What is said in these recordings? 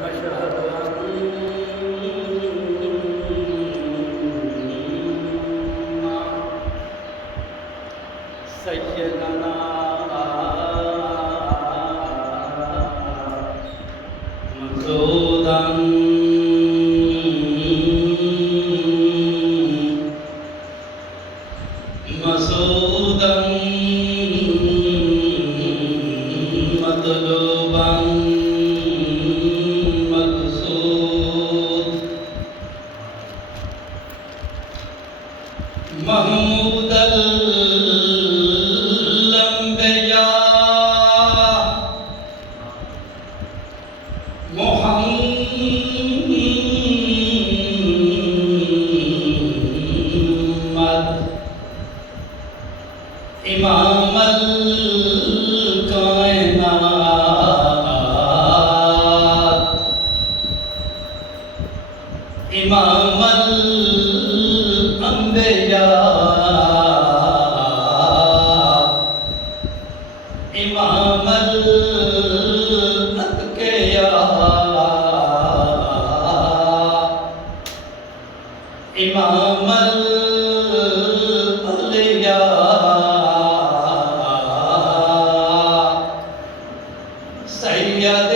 ونشهد أن سيدنا مقصودا مسعودا مطلوبا مقصود محمود الانبیاء محمد امام الکائنات امام الانبیاء امام الاتقیاء امام سید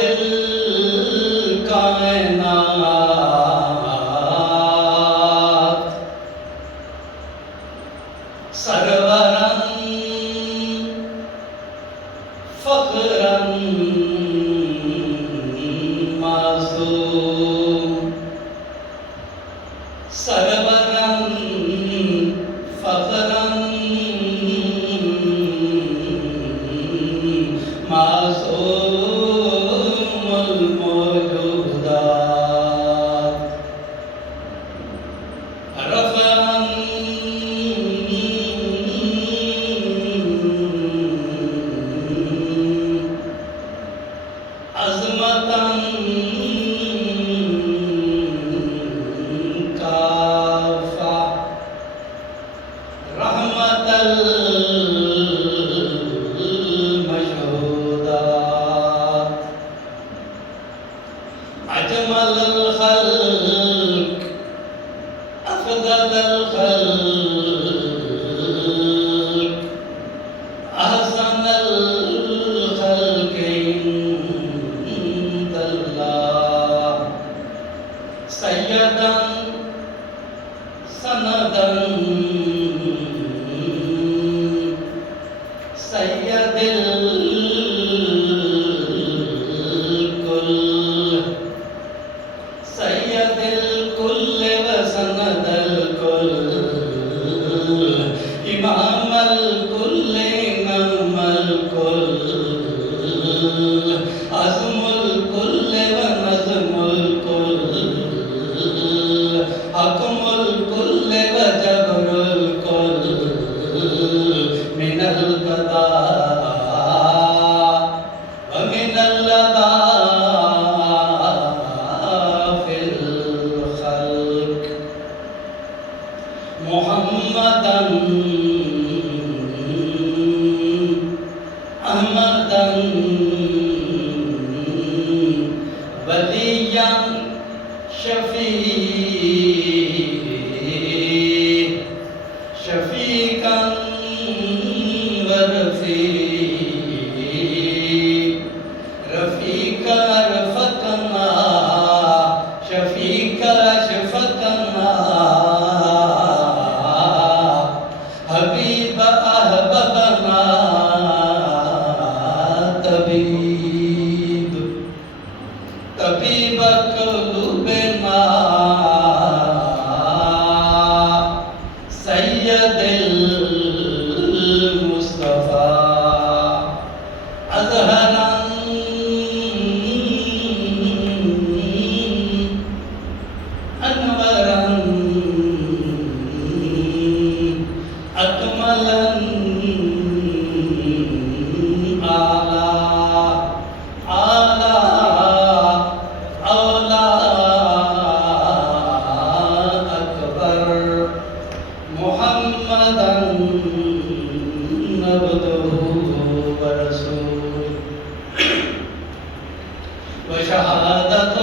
الکائنات سرورن فخرن معصوم سرورن فخرن معصوم الموجودات رفعا عظمتا کافا رحمت المشهودات اجمل الخلق افضل الخلق احسن الخلق عند الله سيدا سندا سيد الكل سيد الكل وسند الكل إمام الكل إمام الكل عزم الكل ونظم الكل حكم الكل وجبر الكل من القضاء ومن اللطائف في الخلق محمدا أحمدا وليا شفيقا رفيقا رفقنا شفيقا شفقنا حبيب أحببنا طبيب قلوبنا سيد المصطفى أزهرا أنورا أكملا وشهادة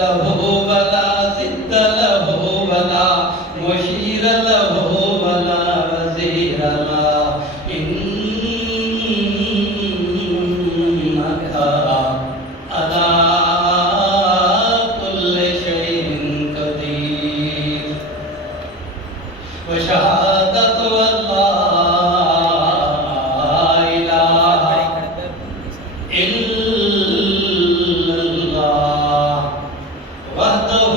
له ولا ضد له ولا مشير له ولا وزير له إنك على كل شيء قدير وشهادة أن لا إله إلا الله وحده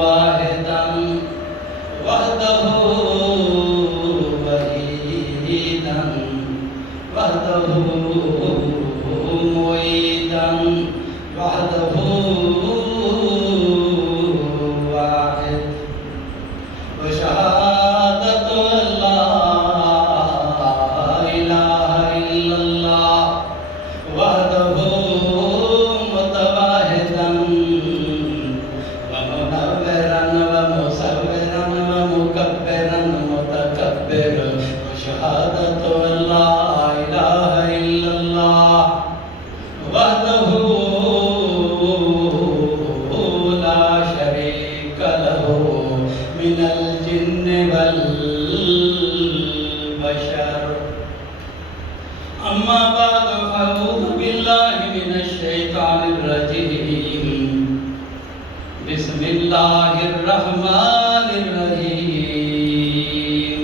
واحدا وحده وحيدا وحده معيدا وحده واحد وشهادة أن لا إله إلا الله وحده متواحدا ومنورا ومصورا ومكبرا متكبرا وشهادة أن لا إله إلا الله وحده لا شريك له من الجن والبشر أما بعد فأعوذ بالله من الشيطان الرجيم بسم الله الرحمن الرحيم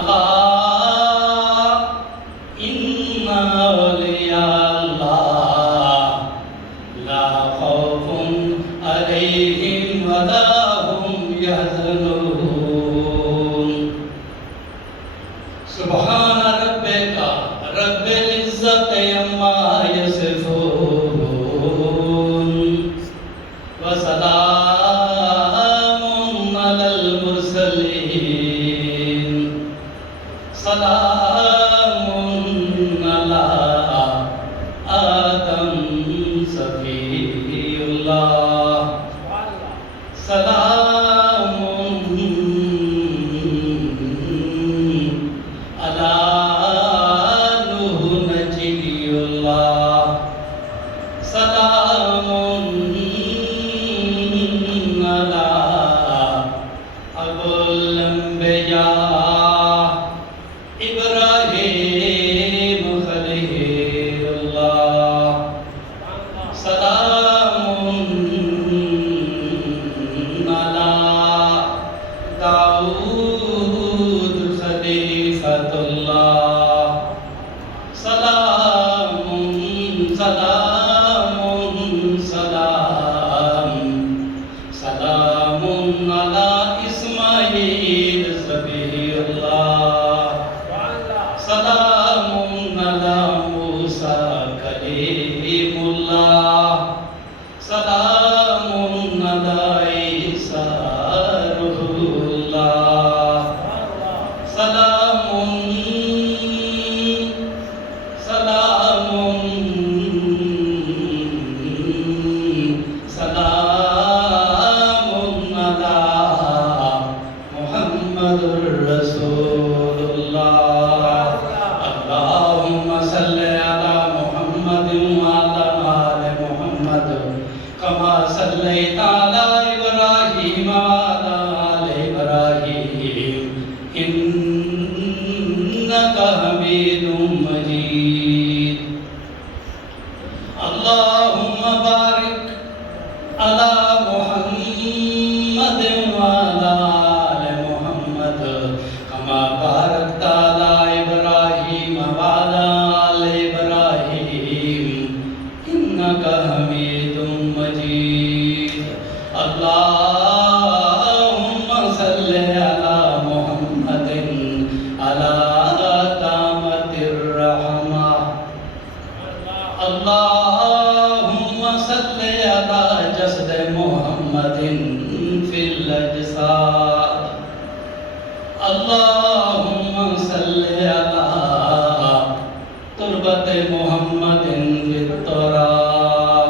ألا إن أولياء الله لا خوف عليهم ولا هم يحزنون سبحان ربك رب العزة عما يصفون وسلام على المرسلين سلام على آدم صفي الله سلام على نوح نجي الله سلام على أبو الأنبياء إبراهيم خليل الله سلام على داود خليفة الله سلام سلام سلام سلام على إسماعيل ذبيح الله سلام على موسى كليم الله سلام على عيسى روح الله سلام سلام سلام على محمد رسول الله اللهم صل على محمد وعلى آل محمد كما صليت على إبراهيم وعلى آل إبراهيم إنك حميد مجيد اللهم بارك على محمد وعلى آل محمد كما باركت على إبراهيم وعلى آل إبراهيم إنك حميد مجيد اللهم صل على محمد على تامة الرحمة اللهم صل على جسد محمد في الأجساد اللهم صل على تربة محمد في التراب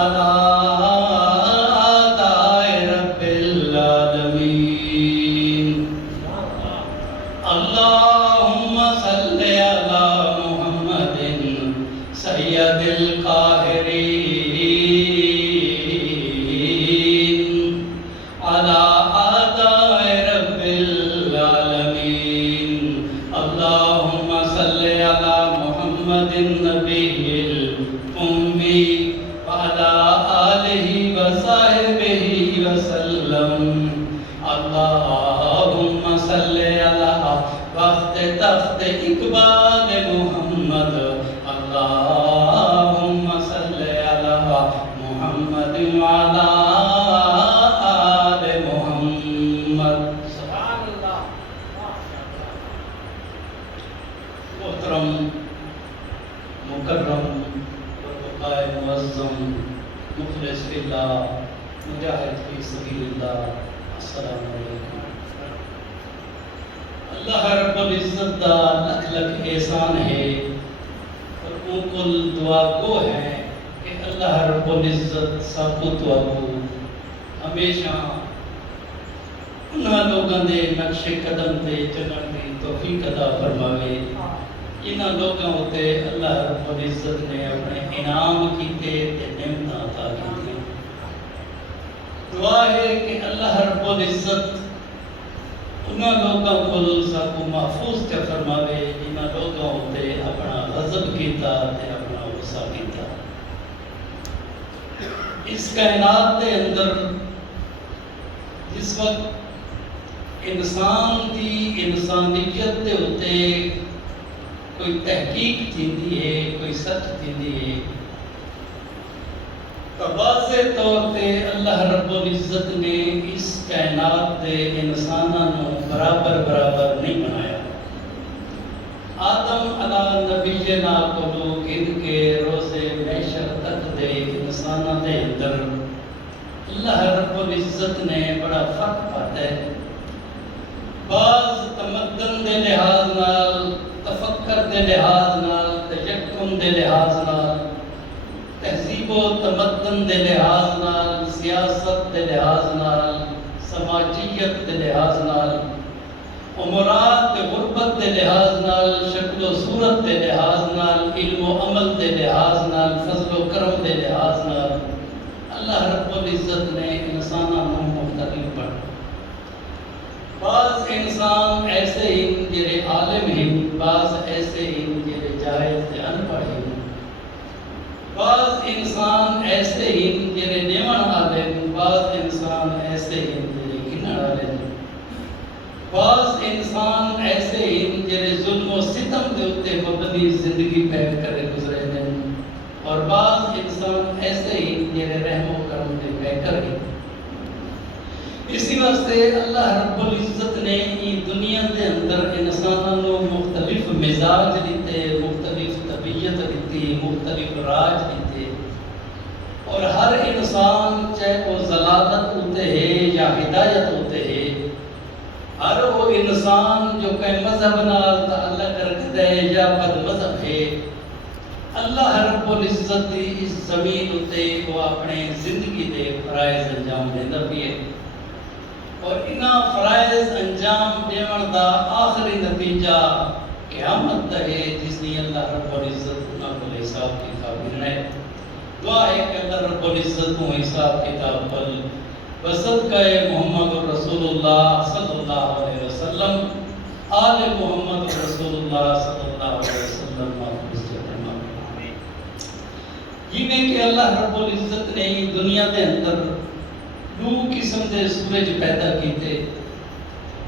على آداء رب العالمين اللهم صل على محمد سيد القاهرين على آداء رب العالمين اللهم صل على محمد النبي الأمي وعلى آله وصحبه وسلم اللهم صل على وقت تخت اقبال محمد اللهم صل على محمد وعلى آل محمد سبحان اللہ محترم مکرم وقائے معظم مخلص فی اللہ مجاہد فی سبیل اللہ السلام علیکم اللہ رب العزت دا لکھ لکھ احسان ہے اور ان کو دعا گو ہے کہ اللہ رب العزت سب دعا گو ہمیشہ انہاں لوگاں دے نقش قدم تے چلن دی توفیق عطا فرماوے انہاں لوگاں ہوتے اللہ رب العزت نے اپنے انعام کیتے تے نعمتاں عطا کیتے دعا ہے کہ اللہ رب العزت انہاں لوگاں کو سب کو محفوظ تے فرماوے جنہاں لوگاں ہوتے اپنا غضب کیتا تے اپنا غصہ کیتا اس کائنات دے اندر جس وقت انسان دی انسانیت دے ہوتے کوئی تحقیق تھیندی ہے کوئی سچ تھیندی ہے تو واضح طور تے اللہ رب العزت نے اس کائنات دے انسانوں برابر نہیں بنایا آدم علیہ نبینا کو لوگ ان کے روزے محشر تک دے انسانوں دے اندر اللہ رب العزت نے بڑا فرق پاتا ہے بعض تمدن دے لحاظ نال تفکر دے لحاظ نال تجکم دے لحاظ نال تہذیب و تمدن دے لحاظ نال سیاست دے لحاظ نال سماجیت دے لحاظ نال امورات دے غربت دے لحاظ نال شکل و صورت دے لحاظ نال علم و عمل دے لحاظ نال فضل و کرم دے لحاظ نال اللہ رب العزت نے انسانوں کو مختلف بنا بعض انسان ایسے ہی جڑے عالم ہیں بعض ایسے ہی جڑے جاہل تے ان پڑھ ہیں بعض انسان ایسے ہی جڑے نیمن عالم بعض انسان ایسے ہی جڑے گنن عالم بعض انسان ایسے ہی جڑے ظلم و ستم دے اتے مبنی زندگی پہن کرے گزرے ہیں اور بعض انسان ایسے ہی جڑے رحم و کرم دے بہتر ہیں اسی واسطے اللہ رب العزت نے یہ دنیا دے اندر انسانوں کو مختلف مزاج دیتے مختلف طبیعت دیتی مختلف راج دیتے اور ہر انسان چاہے وہ ضلالت ہوتے ہیں یا ہدایت ہوتے ہیں ہر وہ انسان جو کہ مذہب نال تعلق رکھتا ہے یا بد مذہب ہے اللہ رب العزت دی اس زمین ہوتے وہ اپنے زندگی دے فرائض انجام دینا بھی ہے اور انہاں فرائض انجام دیون دا آخری نتیجہ قیامت ہے جس نے اللہ رب العزت انہاں کو حساب کتاب دینا ہے دعا ہے کہ اللہ رب العزت کو حساب کتاب پر بصدقہ محمد رسول اللہ صلی اللہ علیہ وسلم آل محمد رسول اللہ صلی اللہ علیہ وسلم محفوظ فرمائے یہ میں کہ اللہ رب العزت نے دنیا دے اندر دو قسم دے سورج پیدا کیتے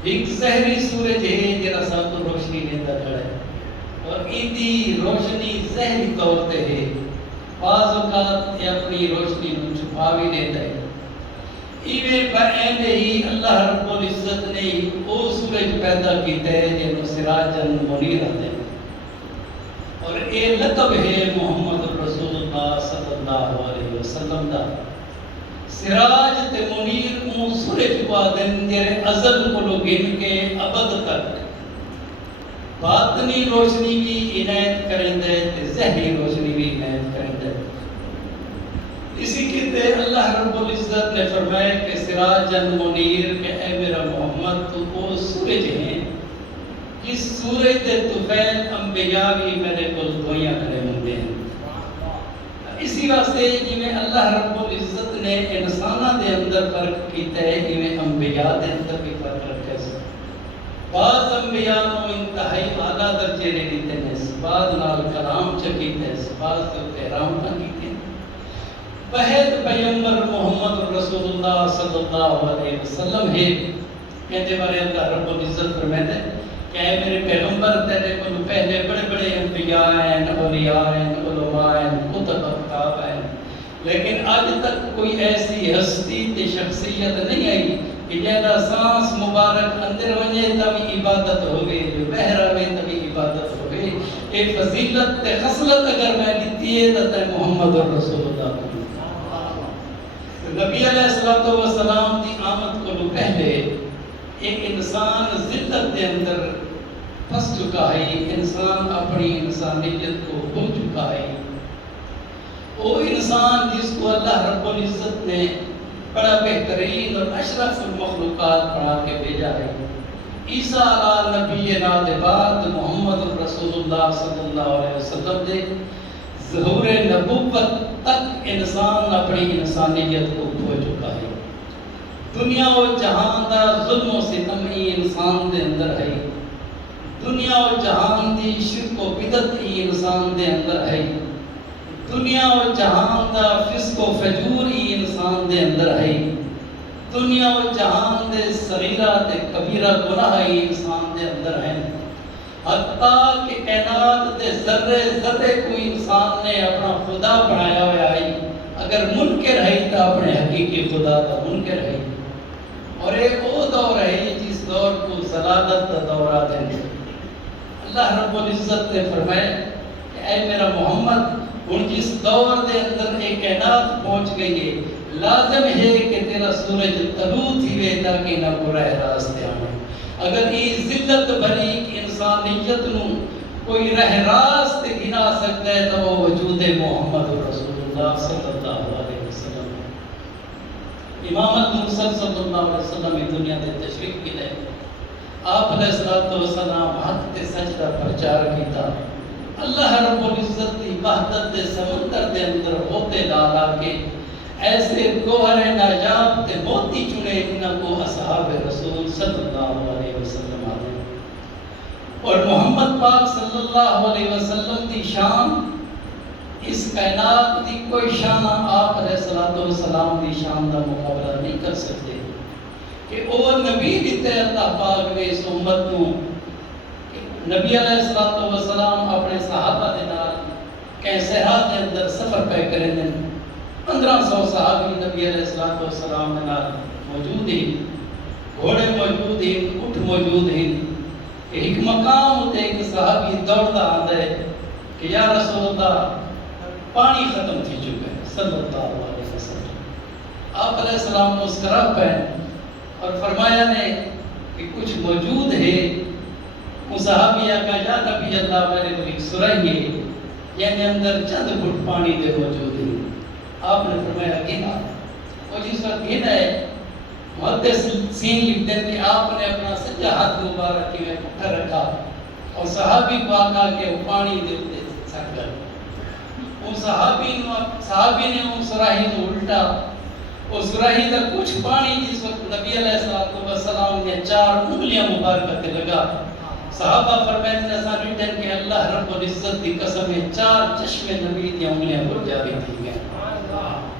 ایک زہری سورج ہے جڑا سب کو روشنی دیندا کھڑا ہے اور ایندی روشنی زہری طور تے ہے بعض اوقات یہ اپنی روشنی کو چھپا بھی دیتا ہے ایویں بعین ہی اللہ رب العزت نے وہ سورج پیدا کیتا ہے جنوں سراجن منیر آتے ہیں اور یہ لقب ہے محمد رسول اللہ صلی اللہ علیہ وسلم دا سراج تے منیر اون سورج کو آدن جرے ازل کو لوگن کے ابد تک باطنی روشنی بھی عنایت کریں دے تے ظہری روشنی بھی عنایت کریں دے اسی کتے اللہ رب العزت نے فرمایا کہ سراجن منیر کہ اے میرا محمد تو وہ سورج ہیں جس سورج دے طفیل انبیاء بھی میرے کو دھویاں کرے ہوندے ہیں. اسی واسطے جی میں اللہ رب العزت نے انسانہ دے اندر فرق کیتا ہے جی میں انبیاء دے اندر بھی فرق رکھا ہے. بعض انبیاء نو انتہائی اعلیٰ درجے نے دیتے ہیں, بعض نال کلام چکیتے ہیں, بعض تے احرام نہ کیتے ہیں. بہت پیغمبر محمد رسول اللہ صلی اللہ علیہ وسلم ہے کہتے بارے اللہ رب العزت فرماتے ہیں کہ اے میرے پیغمبر تیرے کو پہلے بڑے بڑے انبیاء ہیں, اولیاء ہیں, علماء ہیں, کتب کتاب ہیں, لیکن آج تک کوئی ایسی ہستی تے شخصیت نہیں آئی کہ جیسا سانس مبارک اندر ونجے تبھی عبادت ہوگی, جو بہر آوے تبھی عبادت ہوگی. اے فضیلت تے خصلت اگر میں دیتی ہے تو تے محمد رسول اللہ. نبی علیہ السلام کی آمد کو پہلے ایک انسان ذلت کے اندر پھنس چکا ہے, انسان اپنی انسانیت کو بھول چکا ہے. وہ انسان جس کو اللہ رب العزت نے بڑا بہترین اور اشرف المخلوقات بنا کے بھیجا ہے. عیسیٰ علی نبینا دے بعد محمد رسول اللہ صلی اللہ علیہ وسلم دے ظہور نبوت تک انسان اپنی انسانیت کو کھو چکا ہے. دنیا و جہان دا ظلم و ستم ہی انسان دے اندر ہے. دنیا و جہان دی شرک و بدعت ہی انسان دے اندر ہے. دنیا و جہان دا فسق و فجور ہی انسان دے اندر ہے. دنیا و جہان دے صغیرہ تے کبیرہ گناہ ہی انسان دے اندر ہیں. حتیٰ کہ کائنات دے ذرے ذرے کو انسان نے اپنا خدا بنایا ہوا ہے. اگر منکر ہے تو اپنے حقیقی خدا کا منکر ہے. اور ایک وہ دور ہے جس دور کو ضلالت کا دور آتے ہیں. اللہ رب العزت نے فرمایا کہ اے میرا محمد ہن جس دور دے اندر ایک کائنات پہنچ گئی ہے, لازم ہے کہ تیرا سورج طلوع تھیوے تاکہ نہ براہ راست آوے. اگر یہ ذلت بھری انسانیت نو کوئی راہ راست گنا سکتا ہے تو وہ وجود محمد رسول اللہ صلی اللہ علیہ وسلم ہے. امام المرسل صلی اللہ علیہ وسلم اس دنیا دے تشریف کی لے آپ علیہ السلام حق تے سجدہ پرچار کیتا. اللہ رب العزت کی وحدت دے سمندر دے اندر ہوتے لا کے ایسے گوہر ناجاب تے موتی چنے جنہاں کو اصحاب رسول صلی اللہ علیہ وسلم آتے. اور محمد پاک صلی اللہ علیہ وسلم کی شان اس کائنات کی کوئی شان آپ علیہ السلام کی شان کا مقابلہ نہیں کر سکتے. کہ وہ نبی دیتے اللہ پاک نے اس امت کو. نبی علیہ السلام اپنے صحابہ دے نال کہیں صحرا کے اندر سفر پہ کریں دیں. 1500 صحابی نبی علیہ السلام دے نال موجود ہیں, گھوڑے موجود ہیں, اٹھ موجود ہیں. کہ ایک مقام ہوتے ایک صحابی دوڑتا آتا ہے کہ یا رسول اللہ پانی ختم تھی چکا ہے صلی اللہ علیہ وسلم. آپ علیہ السلام مسکرا پہ اور فرمایا نے کہ کچھ موجود ہے. صحابی آقا یا نبی اللہ میرے کو ایک سراہی ہے یعنی اندر چند گھٹ پانی دے موجود ہے. آپ نے فرمایا گنا. وہ جس وقت گنا ہے محدث سین لکھتے ہیں کہ آپ نے اپنا سجا ہاتھ مبارک میں پکڑ رکھا اور صحابی کو آقا کے وہ پانی دے اتے سک گئے. وہ صحابی نے وہ سراہی میں الٹا وہ سراہی کا کچھ پانی جس وقت نبی علیہ السلام نے 4 انگلیاں مبارکہ لگا. صحابہ فرمائے نے ساتھ ریٹن کہ اللہ رب العزت کی قسم ہے 4 چشمے نبی کی انگلیاں پر جاری تھی گئے.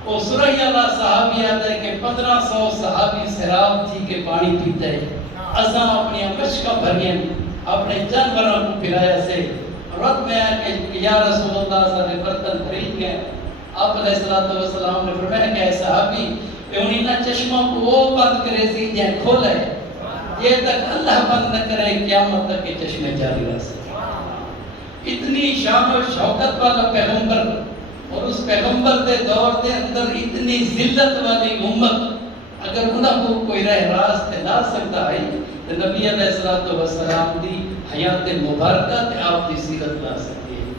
وہ سرحی اللہ صحابی آتا ہے کہ 1500 صحابی سراب تھی کہ پانی پیتا ہے. ازاں اپنی مشکہ بھرین اپنے جانوروں کو پلایا سے رب میں آیا کہ یا رسول اللہ صلی اللہ علیہ وسلم برتن خرید گئے. آپ علیہ السلام نے فرمایا کہ صحابی انہیں نہ چشموں کو وہ بند کرے سی جہاں کھولا ہے یہ تک اللہ بند نہ کرے قیامت تک کے چشمے جاری رہ سکے. اتنی شان و شوکت والا پیغمبر اور اس پیغمبر دے دور دے اندر اتنی ذلت والی امت اگر انہاں کو کوئی راہ راست لا سکتا ہے تو نبی علیہ السلام دی حیات مبارکہ تے آپ دی سیرت لا سکتی ہے.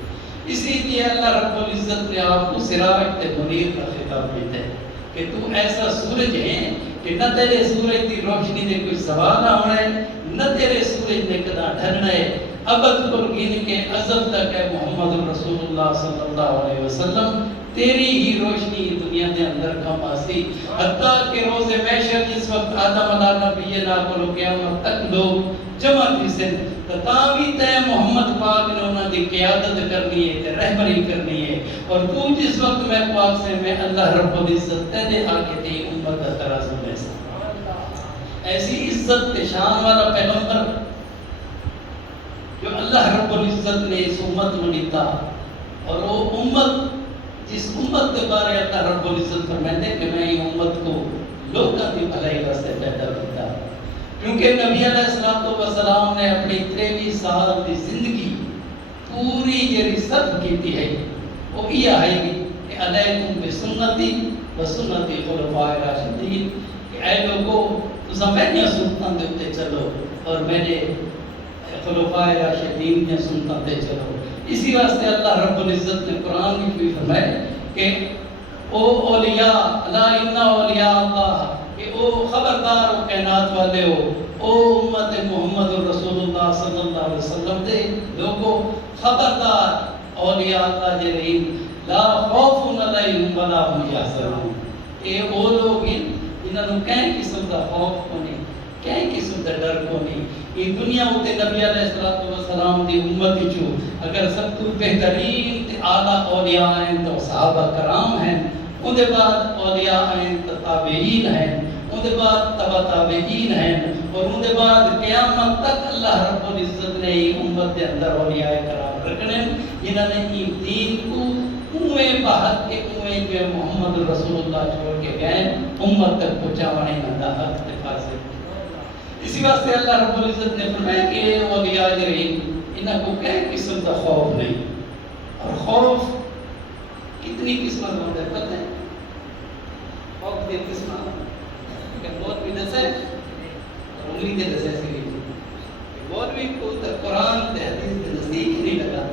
اسی لیے اللہ رب العزت نے آپ کو سراج منیر کا خطاب دیتا ہے کہ تو ایسا سورج ہے کہ نہ تیرے سورج کی روشنی نے کوئی زوال آنا ہے، نہ تیرے سورج نے کدا ڈھلنا ہے، ابد گن کے ازل تک ہے محمد رسول اللہ صلی اللہ علیہ وسلم تیری ہی روشنی دنیا کے اندر کم آسی، حتیٰ کہ روز محشر جس وقت آدم علیہ نبینا کو قیامت تک لوگ جمع تھی سن تاوی تے محمد پاک نے انہوں کی قیادت کرنی ہے، رہبری کرنی ہے، اور تو جس وقت میں پاک سے میں اللہ رب العزت تیرے آگے تے امت کا ترازو میں سا ایسی عزت کے شان والا پیغمبر جو اللہ رب العزت نے اس امت میں دیتا، اور وہ امت جس امت کے بارے اللہ رب العزت فرماتے کہ میں یہ امت کو لوگوں کی بھلائی واسطے پیدا کیتا، کیونکہ نبی علیہ السلام نے اپنی 23 سال کی زندگی پوری جڑی صرف کیتی ہے وہ یہ ہے کہ علیکم بسنتی و سنتی خلفاء راشدین، کہ اے لوگوں تم میری سنتوں کے اوپر چلو اور میرے خلفاء راشدین نے سنتوں تے چلو۔ اسی واسطے اللہ رب العزت نے قرآن میں بھی فرمایا کہ او اولیاء الا ان اولیاء اللہ، کہ او خبردار و کائنات والے ہو، او امت محمد رسول اللہ صلی اللہ علیہ وسلم دے لوگوں خبردار اولیاء اللہ جرین لا خوف علیہم ولا هم یحزنون، اے او لوگ جنہاں نوں کہیں قسم دا خوف کو نہیں، کہیں قسم دا ڈر کو نہیں۔ یہ دنیا ہوتے نبی علیہ السلام دی امت جو اگر سب تو بہترین تے اعلیٰ اولیاء ہیں تو صحابہ کرام ہیں، ان دے بعد اولیاء ہیں تو تابعین ہیں، ان دے بعد تبع تابعین ہیں، اور ان دے بعد قیامت تک اللہ رب العزت نے امت دے اندر اولیاء کرام رکھنے جنہوں نے دین کو اویں بہت کے اویں جو محمد رسول اللہ چھوڑ کے گئے امت تک پہنچانے کا حق تے فرض ہے۔ اسی واسطے اللہ رب العزت نے فرمایا کہ اولیاء جرین انہاں کو کہیں قسم کا خوف نہیں، اور خوف کتنی قسم ہوتا ہے پتہ ہے؟ خوف کی قسم کہ بہت بھی دسے اور انگلی دے دسے سی بہت بھی کو قرآن تے حدیث تے نزدیک نہیں لگا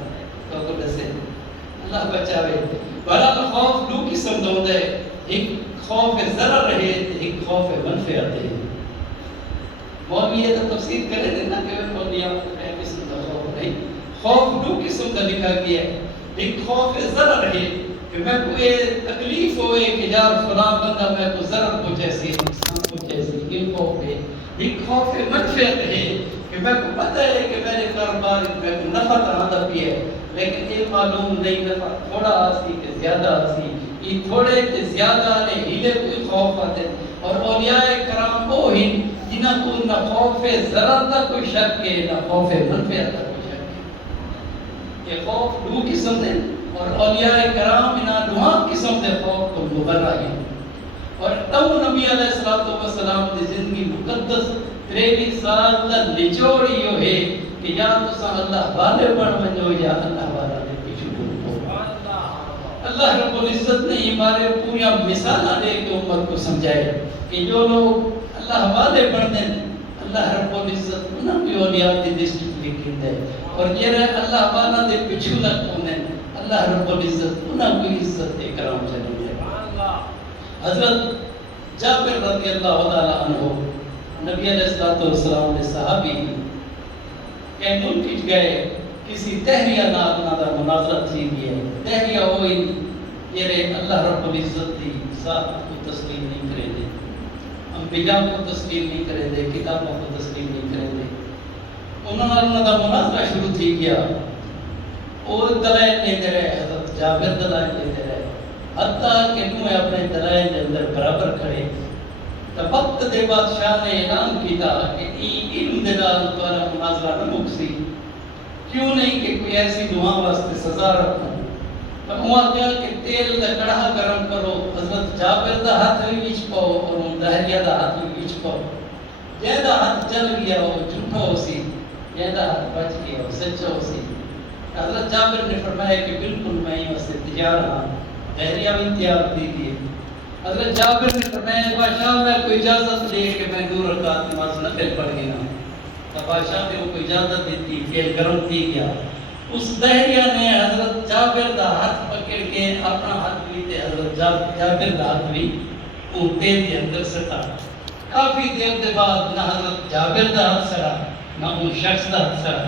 تو کو دسے اللہ بچاوے۔ بہرحال خوف دو قسم دا ہوتا ہے، ایک خوف ضرر ہے ایک خوف منفعت ہے۔ مولوی یہ تو تفسیر کرے دیں نا کہ اولیاء کو کہیں قسم کا خوف نہیں، خوف دو قسم کا لکھا گیا ہے، ایک خوف ضرر ہے کہ میں کوئی تکلیف ہوئے کہ یار فلاں بندہ میں کو ضرر پہنچے سی نقصان پہنچے سی، یہ خوف ہے۔ ایک خوف منفعت ہے کہ میں کو پتہ ہے کہ میرے کاروبار میں کو نفع آتا بھی ہے لیکن یہ معلوم نہیں نفع تھوڑا آسی کہ زیادہ آسی، یہ تھوڑے کہ زیادہ نے ہیلے کوئی خوف آتے، اور اولیاء کرام وہ ہی جنہاں کو نہ خوف ضرر کا کوئی شک ہے نہ خوف منفعت کا کوئی شک ہے۔ یہ خوف دو قسم دے، اور اولیاء کرام انہاں دو قسم دے خوف کو مبرہ ہیں، اور تو نبی علیہ السلام دی زندگی مقدس 23 سال دا نچوڑ یہ ہے کہ یا تو اللہ والے بن ونجو یا اللہ والا دے پیچھے ڈھو۔ اللہ رب العزت نے یہ بارے پورا مثال دے کے امت کو سمجھائے کہ جو لوگ اللہ والے بن دیں اللہ رب العزت انہاں بھی اولیاء دی لسٹ لکھی دے، اور یہ اللہ والا دے پیچھے لگ پوندے اللہ رب العزت انہاں کو عزت اکرام چلی دے۔ حضرت جابر رضی اللہ تعالی عنہ نبی علیہ السلام کے صحابی کہ ملک گئے کسی تہریہ نال دا مناظرہ تھی گیا، تہریہ ہوئی یہ اللہ رب العزت دی ذات کو تسلیم نہیں کرے دے، انبیاء کو تسلیم نہیں کرے دے، کتابوں کو تسلیم نہیں کرے دے، انہوں دا مناظرہ شروع تھی گیا، اور دلائل نہیں دے رہے، حضرت جابر دلائل نہیں دے رہے، حتیٰ کہ انہیں اپنے دلائل کے اندر برابر کھڑے، تو وقت دے بادشاہ نے اعلان کیتا کہ علم دے نال تمہارا مناظرہ نہ مکسی، کیوں نہیں کہ کوئی ایسی دعا واسطے سزا رکھوں، تو وہاں کہا کہ تیل دا کڑھا گرم کرو، حضرت جابر دا ہاتھ بھی وچ پاؤ اور دہریہ دا ہاتھ بھی وچ پاؤ، جے دا ہاتھ جل گیا ہو جھوٹا ہو سی، جے دا ہاتھ بچ گیا ہو سچا ہو سی۔ حضرت جابر نے فرمایا کہ بالکل میں واسطے تیار ہاں، دہریہ بھی تیار دی گئی۔ حضرت جابر نے فرمایا بادشاہ میں کوئی اجازت لے کہ میں 2 رکعت نماز نفل پڑھ گیا، تو بادشاہ نے کو اجازت دیتی، تیل گرم تھی گیا، اس دہریہ نے حضرت جابر دا ہاتھ پکڑ کے اپنا ہاتھ بھی تے حضرت جابر دا ہاتھ بھی وہ تیل کے اندر سٹا. کافی دیر کے بعد نہ حضرت جابر دا ہاتھ سڑا نہ ان شخص دا ہاتھ سڑا.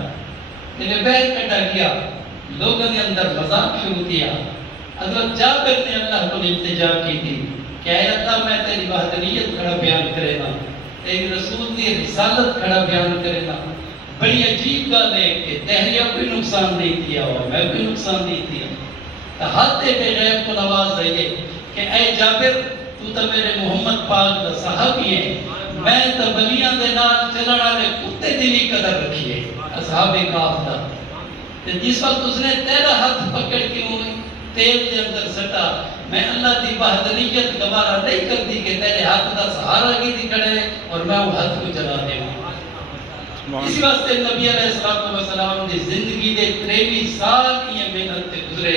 کہ بیل کٹا گیا. لوگوں نے اندر مذاق شروع کیا. حضرت جابر نے اللہ کو التجا کی تھی کہ اے اللہ میں تیری بہادریت کھڑا بیان کرے نا, تیری رسول کی رسالت کھڑا بیان کرے نا. بڑی عجیب گل ہے کہ دہریہ کوئی نقصان نہیں کیا اور میں کوئی نقصان نہیں کیا. ہاتھ پہ غیب کو آواز آئی کہ اے جابر تو تو میرے محمد پاک دا صحابی ہے, میں تو بلیاں دے نال چلن والے کتے دی بھی قدر رکھی ہے اصحاب کہف دا. جس وقت اس نے تیرا ہاتھ پکڑ کے تیل کے اندر سٹا, میں اللہ دی بہادریت گوارا نہیں کرتی کہ تیرے ہاتھ دا سہارا کی دی کھڑے اور میں وہ ہاتھ کو جلا دے. اسی واسطے نبی علیہ السلام دی زندگی دے 23 سال یہ محنت تے گزرے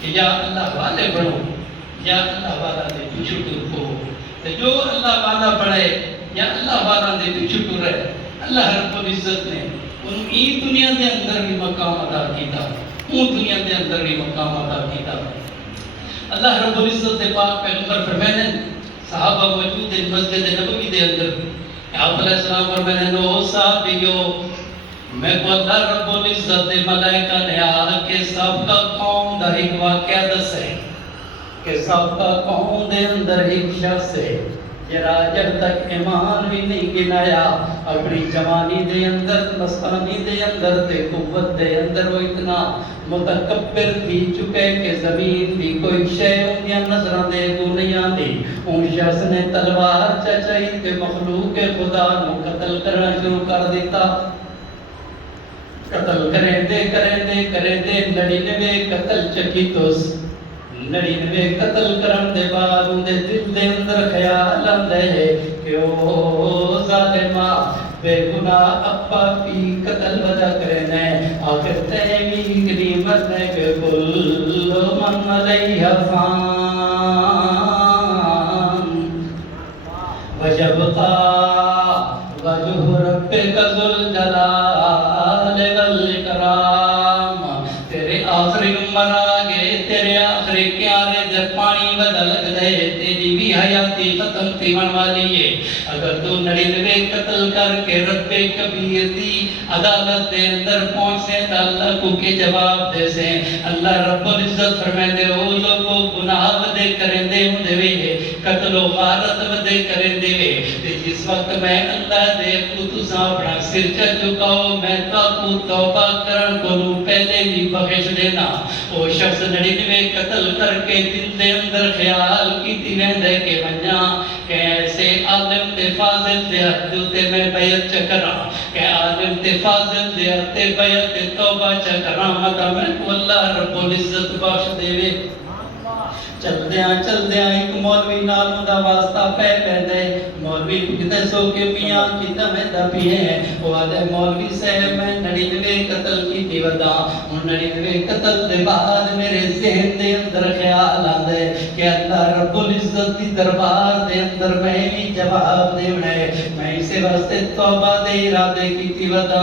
کہ یا اللہ والے بنو, یا اللہ والا دے پیچھے ٹر ہو. جو اللہ والا بڑھے یا اللہ والا دے پیچھے ٹرے, اللہ رب العزت نے ان این دنیا دے اندر بھی مقام ادا کیتا, ان دنیا دے اندر بھی مقام ادا کیتا. اللہ رب العزت دے پاک پیغمبر فرماتے ہیں صحابہ موجود ہیں مسجد نبوی دے اندر, آپ علیہ السلام اور میں نے نو صحابیو میں کو اللہ رب العزت دے ملائکہ نے آ کے سابقہ قوم دا ایک واقعہ دس ہے کہ سابقہ قوم دے اندر ایک شخص ہے جرا جب تک ایمان بھی نہیں گنایا, اپنی جوانی دے اندر مستانی دے اندر تے قوت دے اندر وہ اتنا متکبر تھی چکے کہ زمین بھی کوئی شے اندیاں نظران دے کو نہیں آتی. ان شخص نے تلوار چچائی تے مخلوق خدا نو قتل کرنا شروع کر دیتا. قتل کریں دے 99 قتل چکی توس 99 قتل کرن دے بعد ان دے دل دے اندر خیال آندے ہے کہ او ظالمہ بے گناہ ابا پی قتل وجہ کرنے آخر تیمی گری مرنے کے کل من علیہ فان وجبتا وجہ ربک ذل جلال والاکرام. تیرے آخری عمر آگے, تیرے آخری کیارے دے پانی بدل گئے, تیری بھی حیاتی ختم تھی من والی ہے. اگر تو 99 قتل کر کے رب کبیر دی عدالت دے اندر پہنچے تو اللہ کو کے جواب دے سے. اللہ رب العزت فرمائے دے او لوگو گناہ ودے کریں دے ہوں دے قتل و غارت ودے کریں دے. جس وقت میں اللہ دے کو تسا اپنا سر چکاؤ, میں کو توبہ کرن کو پہلے بھی بخش دینا. وہ شخص 99 قتل کر کے دل دے اندر خیال کی تیویں دے کے ونیا کہ ایسے عالم تے فاضل دے حدو تے میں بیعت چکرا, کہ عالم تے فاضل دے حدو بیعت توبہ چکرا, مطا میں کو اللہ رب العزت بخش دے وے. چل دیاں ایک مولوی نالوں دا واسطہ پہ دے. مولوی کتے سو کے میاں کی تمہیں دا پیے ہیں, وہ آدھے مولوی صاحب میں 99 قتل کی تھی ودا. ان 99 قتل دے بعد میرے ذہن دے اندر خیال آدھے کہ اللہ رب العزت دی دربار دے اندر میں بھی جواب دے بنے, میں اسے واسطے توبہ دے ارادے کی تھی ودا.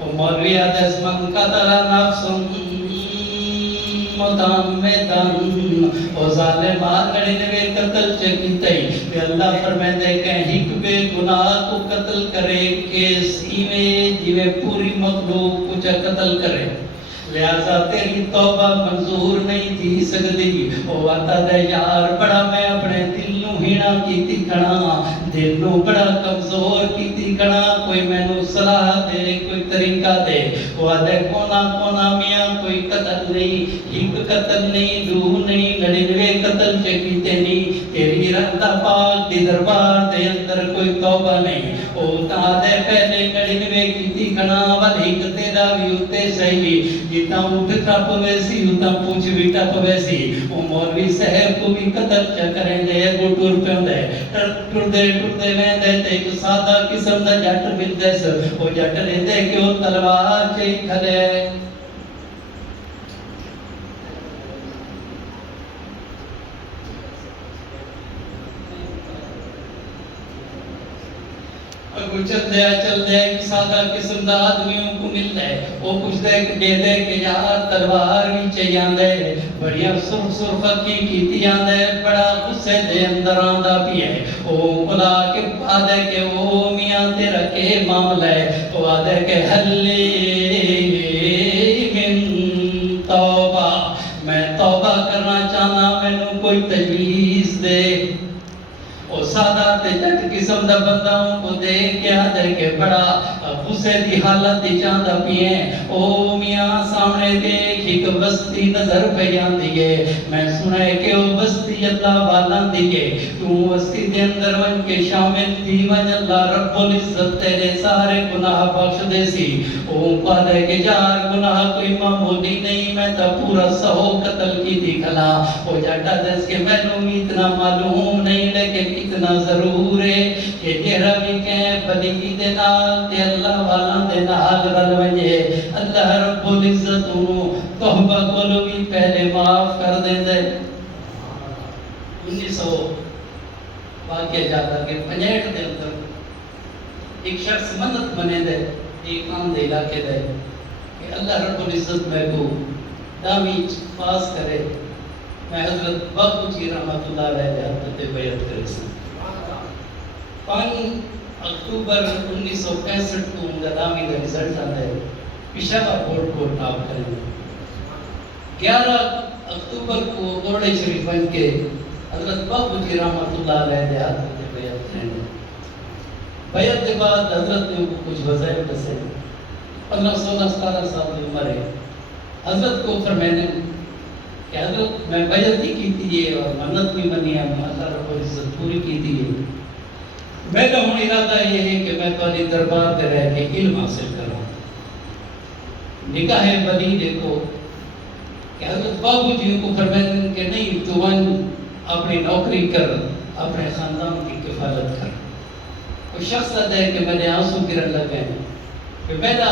وہ مولوی آدھے اسمن قتل نفسن متعمدن, او ظالمہ 99 قتل چکی تئی. کہ اللہ فرمائے دے کہ ایک بے گناہ کو قتل کرے کیس ایویں جویں پوری مخلوق کو قتل کرے, لہذا تیری توبہ منظور نہیں تھی سکتی. او آتا دے یار بڑا میں اپنے دل نو ہینا کیتی کھڑا, دل نو بڑا کمزور کیتی کھڑا, کوئی میں نو صلاح دے, کوئی طریقہ دے. او آدھے کونا میاں کوئی قتل نہیں, ایک قتل نہیں, دو نہیں, 99 قتل چکیتے نہیں. تیری رحمتہ پاک دی دربار دے اندر کوئی توبہ نہیں. او تا دے پہلے 99 کیتی کھڑا, والی تیرا بھی اتے صحیح جتنا اٹھ ٹپ ویسی اتنا پوچھ بھی ٹپ ویسی. وہ مولوی صاحب کو بھی قتل چا کریں دے, وہ ٹور پیوں دے ٹر دے میں دے تے ایک سادہ قسم دا جٹ مل دے سر. وہ جٹ لے دے کہ وہ تلوار چاہی کھلے. اگو چل دیا ایک سادہ قسم دا آدمیوں کو مل ہے وہ پوچھ دے کہ یار تلوار بھی چاہیے دے بڑیاں سرخی کیتی آندے بڑا غصے دے اندر آندہ بھی ہے وہ بلا کے آدھے کہ وہ میاں تیرا کے معاملہ ہے وہ آدھے کہ حلی من توبہ میں توبہ کرنا چاہنا میں نے کوئی تجویز دے وہ سادہ تے جٹ قسم دا بندہ کو دیکھ کے آدھے کہ بڑا غصے دی حالت دی چاندہ پیئے او میاں سامنے دیکھ ایک بستی نظر پیان دیئے میں سنے کہ وہ بستی اللہ والان دیئے تو بستی دے اندر ون کے شامل تھی ون اللہ رب العزت تیرے سارے گناہ بخش دے سی او قادر کے جار گناہ کوئی معمولی نہیں میں تا پورا سہو قتل کی دکھلا او جاٹا دیس کے میں نو اتنا معلوم نہیں لیکن اتنا ضرور ہے کہ جہرہ بھی کہیں بلی دے نال تے اللہ والا دے نال رل ونجے اللہ رب العزت انہوں توبہ کولو بھی پہلے معاف کر دیں دے 1900 واقعہ جاتا کہ 65 دے اندر ایک شخص منت بنے دے ایک آن دے علاقے دے کہ اللہ رب العزت میں کو دامی پاس کرے میں حضرت بابو جی رحمت اللہ علیہ دے حضرت بیعت کرے سن 5 اکتوبر 1965 کو دامی دے رزلٹ آندے پشاور بورڈ کو ٹاپ کریں 11 اکتوبر کو گوڑے شریف بن کے حضرت بابو جی رحمت اللہ علیہ دے حضرت بیعت کریں بیعت کے بعد حضرت نے کو کچھ وظائف دسے 15 16 17 سال کی عمر ہے حضرت کو فرمائنے کہ حضرت میں بیعت ہی کی تھی اور منت بھی منی ہے اللہ رب العزت پوری کی تھی میرا ہوں ارادہ یہ ہے کہ میں تمہاری دربار پہ رہ کے علم حاصل کروں نکاح بلی دیکھو کہ حضرت بابو جی کو فرمائنے کہ نہیں تو اپنی نوکری کر اپنے خاندان کی کفالت کر وہ شخص آتا ہے کہ میں نے آنسو گرن لگے ہیں کہ میرا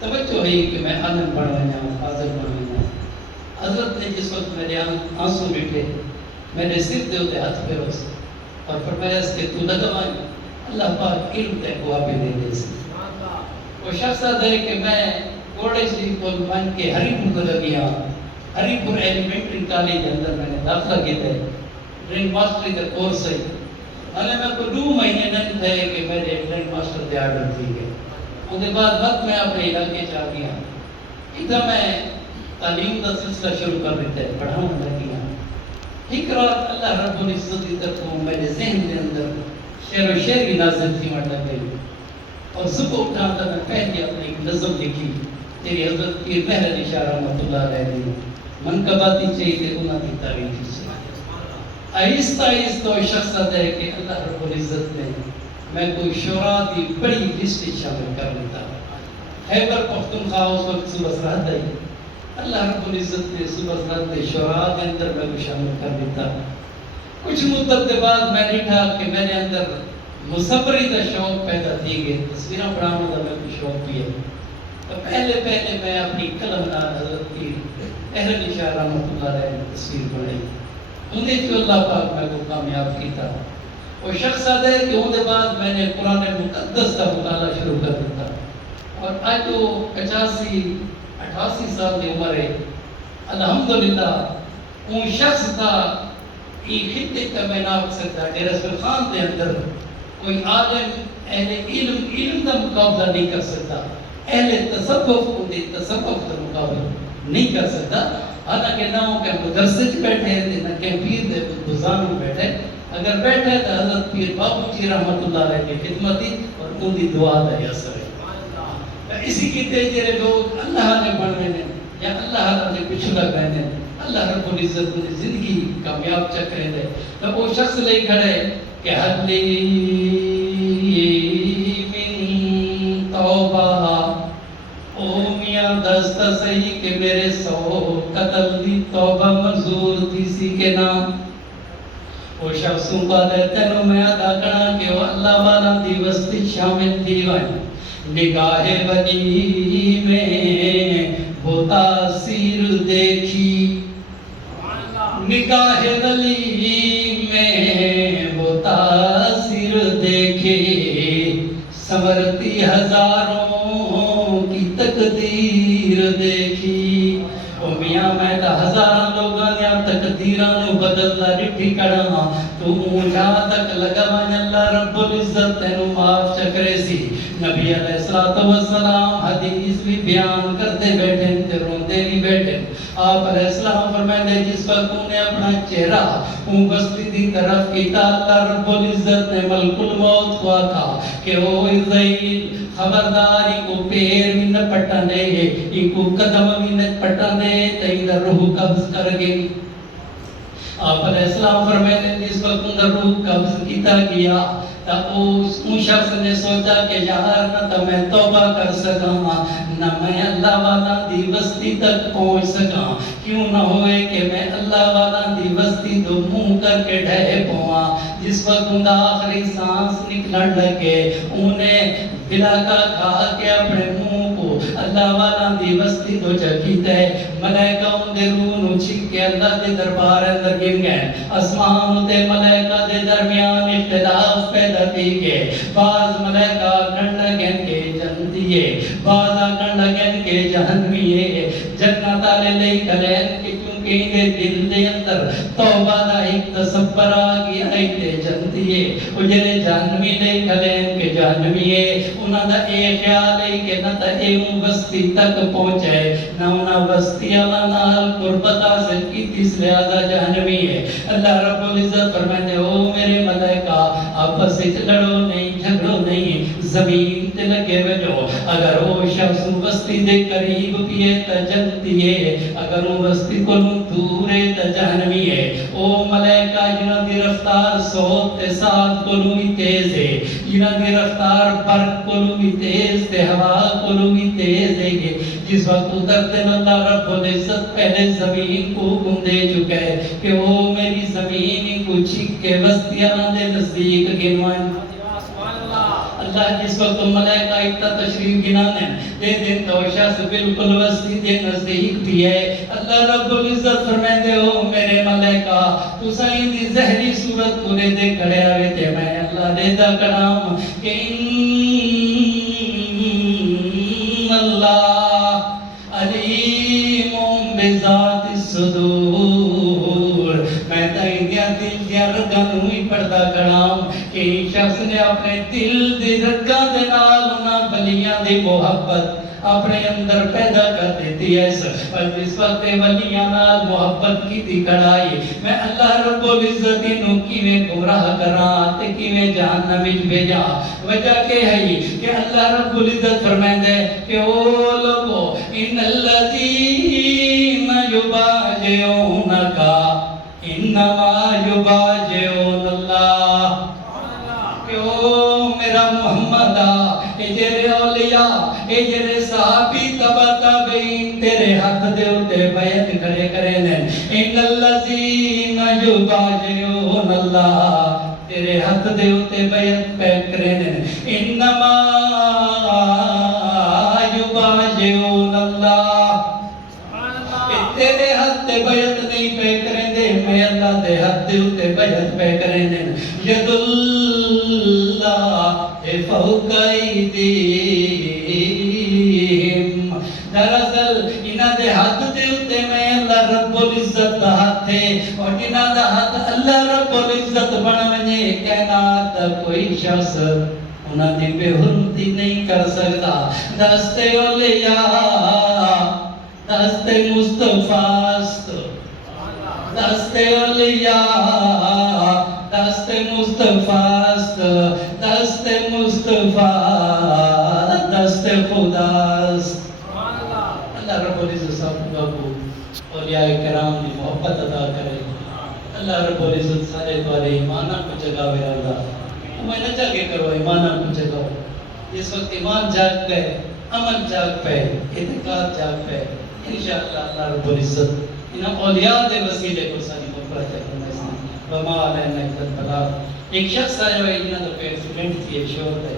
توجہ ہے کہ میں آنن بڑھنا ہوں حاضر بڑھنا ہوں حضرت نے جس وقت میرے آنسو مٹے میں نے سر دے ہوتے ہاتھ پہ روز اور فرمایا اس کے تو لگوائیں اللہ پاک علم تے کو آپے دے دے سے وہ شخص آتا ہے کہ میں کوڑے شریف کو مان کے ہری پور کو لگیا ہری پور ایلیمنٹری کالج اندر میں نے داخلہ کیا تھے ڈرائنگ ماسٹری کا کورس ہے میں کو 2 مہینے نہیں تھے کہ میرے ڈرائنگ ماسٹر دے آرڈر تھی گئے ان کے بعد وقت میں اپنے علاقے چاہ گیا ادھر میں تعلیم کا سلسلہ شروع کر دیتے پڑھاؤں لگیا ایک رات اللہ رب العزت کی طرف میرے ذہن کے اندر شعر و شعر کی نازل تھی مٹک گئی اور صبح اٹھا تھا میں پہلے اپنی ایک نظم لکھی تیری حضرت کی پہلا اشارہ رحمت اللہ علیہ دی منقباتی چاہیے انہاں کی تاریخ سے آہستہ آہستہ وہ شخص آتا ہے کہ اللہ رب العزت نے میں کوئی شعراء کی بڑی لسٹ شامل کر لیتا خیبر پختونخوا اس وقت صبح سرحد ہے اللہ رب العزت نے صبح سرحد شعراء کے اندر میں کو شامل کر دیتا کچھ مدت کے بعد میں دیکھا کہ میرے اندر مصوری کا شوق پیدا تھی گئے تصویریں بنانے کا میں کو شوق کیا تو پہلے میں اپنی قلم نال حضرت کی اہل اشارہ رحمت اللہ علیہ تصویر بنائی انہیں جو اللہ پاک میں کو کامیاب کیتا وہ شخص آتا ہے کہ ان کے بعد میں نے قرآن مقدس کا مطالعہ شروع کر دیتا اور آج تو 85-88 سال کی عمر ہے الحمدللہ ان شخص کا یہ خطے کا میں نہ رکھ سکتا کہ رسول خان کے اندر کوئی عالم اہل علم کا مقابلہ نہیں کر سکتا اہل تصوف کو تصوف کا مقابلہ نہیں کر سکتا حالانکہ نہ ہوں کہ مدرسے چ بیٹھے تھے نہ کہ پیر دے بزرگوں بیٹھے اگر بیٹھے تو حضرت پیر بابو جی رحمت اللہ علیہ کی خدمت تھی اور ان کی دعا دا اثر ہے اسی کی تیجرے لوگ اللہ نے بڑھنے نے یا اللہ نے کچھ لگ رہے ہیں اللہ رب العزت نے زندگی کامیاب چکرے دے تو وہ شخص لے کھڑے کہ حلی من توبہ او میاں دستا صحیح کہ میرے 100 قتل دی توبہ منظور تھی سی کے نام وہ شخصوں کا دیتے نو میں ادا کرنا کہ وہ اللہ والا دی وستی شامل تھی وائن نگاہ ولی میں وہ تاثیر دیکھی نگاہ ولی میں وہ تاثیر دیکھے ہزاراں لوگاں دیاں تقدیراں نو بدلدا ڈٹھی کڑا تو اونجا تک لگا ون اللہ رب العزت تینوں معاف چکرے سی نبی علیہ الصلوۃ والسلام حدیث بھی بیان کرتے بیٹھے تے روندے بھی بیٹھے آپ علیہ السلام فرمائے جس وقت انہیں اپنا چہرہ اون بستی دی طرف کیتا اللہ رب العزت نے ملک الموت ہوا تھا کہ او اسرائیل خبرداری کو پیر بھی نہ پٹنے ان کو قدم بھی نہ پٹنے تین روح قبض کر گئی آپ علیہ السلام فرمائے جس وقت ان روح قبض کیتا گیا تا اس شخص نے سوچا کہ یار نہ تو میں توبہ کر سکاں نہ میں اللہ والا دی بستی تک پہنچ سکاں کیوں نہ ہوئے کہ میں اللہ والا دی بستی تو منہ کر کے ڈھے پواں جس وقت ان آخری سانس نکلن لگے انہیں بلا کا کھا کے اپنے منہ کو اللہ والا دی بستی تو چکیتے ملائکہ ان دے روح نو چھک کے اللہ دے دربار اندر گر گئے اسمان تے ملائکہ دے درمیان اختلاف پیدا تھی گئے بعض ملائکہ کن لگن کے جنتیے بعض آکن لگن کے جہنمیے جنت آلے لئی کلین کے کیونکہ انہیں دل دے اندر توبہ دا ایک تصبر آگیا ایتے جنتیے اجھے جہنمی لئی کلین کے جہنمیے انہاں دا ایک خیال ہے کہ نہ تا ایم بستی تک پہنچے نہ انہاں بستی اللہ نال قربت حاصل کی تیس لہذا جہنمی ہے اللہ رب العزت فرمائے او میرے ملائکہ آپس سے لڑو نہیں جھگڑو نہیں زمین تے لگے وجو اگر وہ شخص بستی دے قریب پیے تا جنتی ہے اگر وہ بستی کو دور ہے تا جہنمی ہے او ملائکہ جنہ دی رفتار صوت تے ساتھ کو بھی تیز ہے جنہ دی رفتار برق کو بھی تیز تے ہوا کو بھی تیز ہے جس وقت اترتے اللہ رب العزت پہلے زمین کو حکم دے چکا ہے کہ وہ میری زمین کو چھک کے بستیاں دے نزدیک گنوائیں اللہ جس وقت ملائکہ اتنا تشریف گنانے دے دن تو شخص بالکل بستی دے نزدیک بھی ہے اللہ رب العزت فرمائے دے ہو میرے ملائکہ تو سائیں دی زہری صورت کو دے کھڑے آوے تے میں اللہ دے دا کرام کہ اللہ علیم بذات الصدور میں تائیں دیا دل دیا رگنوی پردہ کرام کہ شخص نے اپنے دل دی رگا دے نال انہاں بلیاں دی محبت اپنے اندر پیدا کر دیتی ہے اور جس وقت ولیاں نال محبت کی تھی کڑائی میں اللہ رب العزت انہوں کیویں گمراہ کراں تے کیویں جہنم وچ بھیجا وجہ کہ ہے کہ اللہ رب العزت فرمائے کہ او لوگو ان الذین یبایعونک انما یبایعون اللہ کہ او میرا محمد اے جرے اولیاء اے جرے صحابی تبا تابعین تیرے ہاتھ دے اتے بیعت کھڑے کرے نے ان الذین یبایعون اللہ تیرے ہاتھ دے اتے بیعت پہ کرے نے انما یبایعون اللہ تیرے ہاتھ دے بیعت نہیں پہ کریں دے میں اللہ دے ہاتھ دے اتے بیعت پہ کریں دے ید اللہ فوق ایدیہم دراصل انہاں دے ہاتھ دے اتے میں اللہ رب العزت دا ہاتھ ہے اور جنہاں دا ہاتھ اللہ رب العزت بن ونے کائنات دا کوئی شخص انہاں دی بے حرمتی نہیں کر سکتا دست اولیاء دست مصطفیٰ دست اولیاء دست مصطفیٰ دست مصطفیٰ دست خداست اللہ رب العزت صاحب کو اولیاء کرام نے محبت عطا کرے اللہ رب العزت سارے دوارے ایمانہ کو جگاوے اللہ ہمیں نہ جاگے کرو ایمانہ کو جگاو اس وقت ایمان جاگ پہ عمل جاگ پہ اعتقاد جاگ پہ انشاءاللہ اللہ رب العزت انہاں اولیاء دے وسیلے کو ساری مغفرت کرنا ہے وما علینا الا البلاغ ایک شخص آیا ہے انہاں تو ایکسیڈنٹ تھی شور ہے